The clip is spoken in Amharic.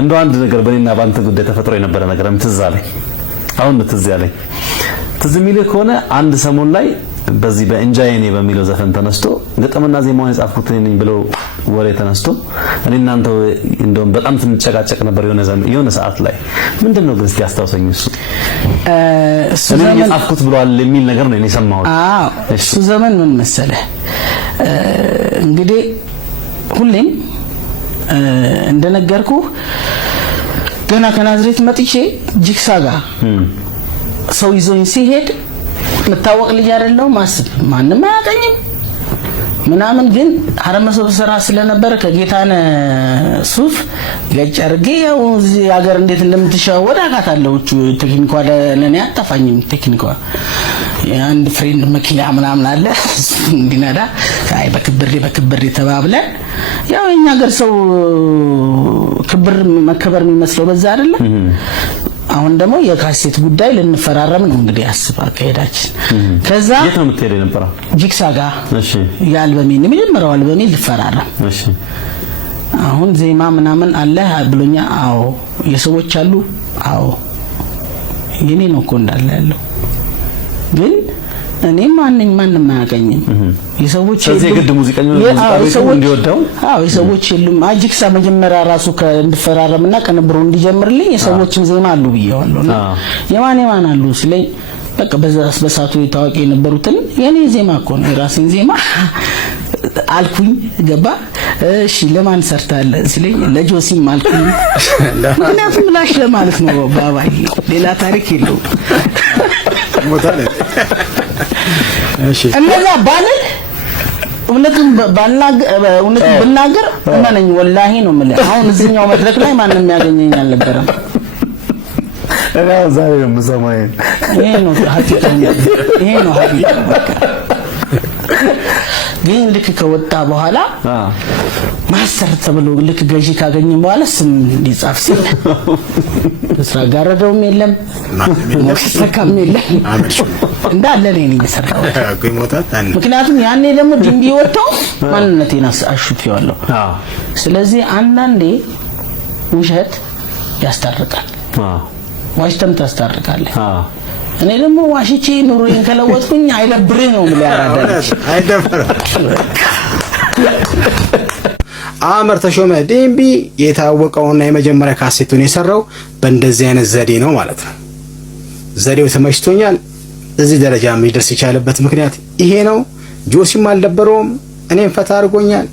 እንደው አንድ ነገር በእኔና ባንተ ጉዳይ ተፈጥሮ የነበረ ነገርም ትዝ አለኝ። አሁን ትዝ ያለኝ ትዝ የሚልህ ከሆነ አንድ ሰሞን ላይ በዚህ በእንጃዬኔ በሚለው ዘፈን ተነስቶ ግጥምና ዜማውን የጻፍኩት እኔ ነኝ ብለው ወሬ ተነስቶ እኔ እናንተ እንደውም በጣም ትንጨቃጨቅ ነበር የሆነ ሰዓት ላይ። ምንድነው ግን እስቲ አስታውሰኝ። እሱ ዘመን የጻፍኩት ብሏል የሚል ነገር ነው እኔ ሰማሁት። እሱ ዘመን ምን መሰለህ እንግዲህ ሁሌም እንደነገርኩ ገና ከናዝሬት መጥቼ ጂክሳ ጋር ሰው ይዞኝ ሲሄድ መታወቅ ልጅ አይደለው ማስብ ማንንም አያቀኝም ምናምን ግን ሐረመሶ በሰራ ስለነበር ከጌታነ ሱፍ ገጭ አርጌ ያው እዚህ ሀገር እንዴት እንደምትሻወድ አውቃታለሁ። ቴክኒኳ ለኔ አጣፋኝም። ቴክኒኳ አንድ ፍሬንድ መኪና ምናምን አለ እንዲነዳ አይ በክብር ተባብለን ያው የኛ ሀገር ሰው ክብር መከበር የሚመስለው በዛ አይደለ። አሁን ደግሞ የካሴት ጉዳይ ልንፈራረም ነው እንግዲህ አስባ ከሄዳችን ከዛ የት ነው የምትሄድ ነበር? ጂክሳ ጋር እሺ የአልበሜን የመጀመሪያው አልበሜን ልፈራረም እሺ አሁን ዜማ ምናምን አለ ብሎኛ አዎ የሰዎች አሉ አዎ የኔ ነው እኮ እንዳለ ያለው ግን እኔ ማንንም አያቀኝም የሰዎች የግድ ሙዚቀኞች እንዲወደው የሰዎች ሁሉም ጂክሳ መጀመሪያ ራሱ ከእንድፈራረምና ከነበሩ እንዲጀምርልኝ የሰዎችም ዜማ አሉ ብየዋለሁና የማን አሉ ስለኝ በቃ በዛስ ታዋቂ የነበሩትን የኔ ዜማ እኮ ነው የራሴን ዜማ አልኩኝ ገባ እሺ ለማን ሰርታለ ስለኝ ለጆሲም አልኩኝ ምክንያቱም ላሽ ለማለት ነው ባባይ ሌላ ታሪክ የለው ሞታለ እሺ እነዛ ባልን እውነቱን ብናገር እመነኝ ወላሂ ነው የምልህ አሁን እዚህኛው መድረክ ላይ ማንንም ያገኘኝ አልነበረም እኔ ዛሬ ነው የምሰማው ይሄ ነው ሀቂቃ ግን ልክ ከወጣ በኋላ ማስተር ተብሎ ልክ ገዢ ካገኘ በኋላ ስም ሊጻፍ ሲል ስራ ጋረደውም የለም ማስተካከም የለም እንዳለ ለኔ ይሰራው ምክንያቱም ያኔ ደግሞ ድንቢ ወጣው ማንነቴን አሽፍያለሁ ስለዚህ አንዳንዴ ውሸት ያስታርቃል ዋሽተም ታስታርቃለህ እኔ ደግሞ ዋሽቼ ኑሮዬን ከለወጥኩኝ አይደብርህ ነው ማለት አይደብር አመር ተሾመ ዴምቢ የታወቀውና የመጀመሪያ ካሴቱን የሰራው በእንደዚህ አይነት ዘዴ ነው ማለት ነው። ዘዴው ተመችቶኛል። እዚህ ደረጃ የሚደርስ የቻለበት ምክንያት ይሄ ነው። ጆሲም አልደበረውም፣ እኔም ፈታ አድርጎኛል።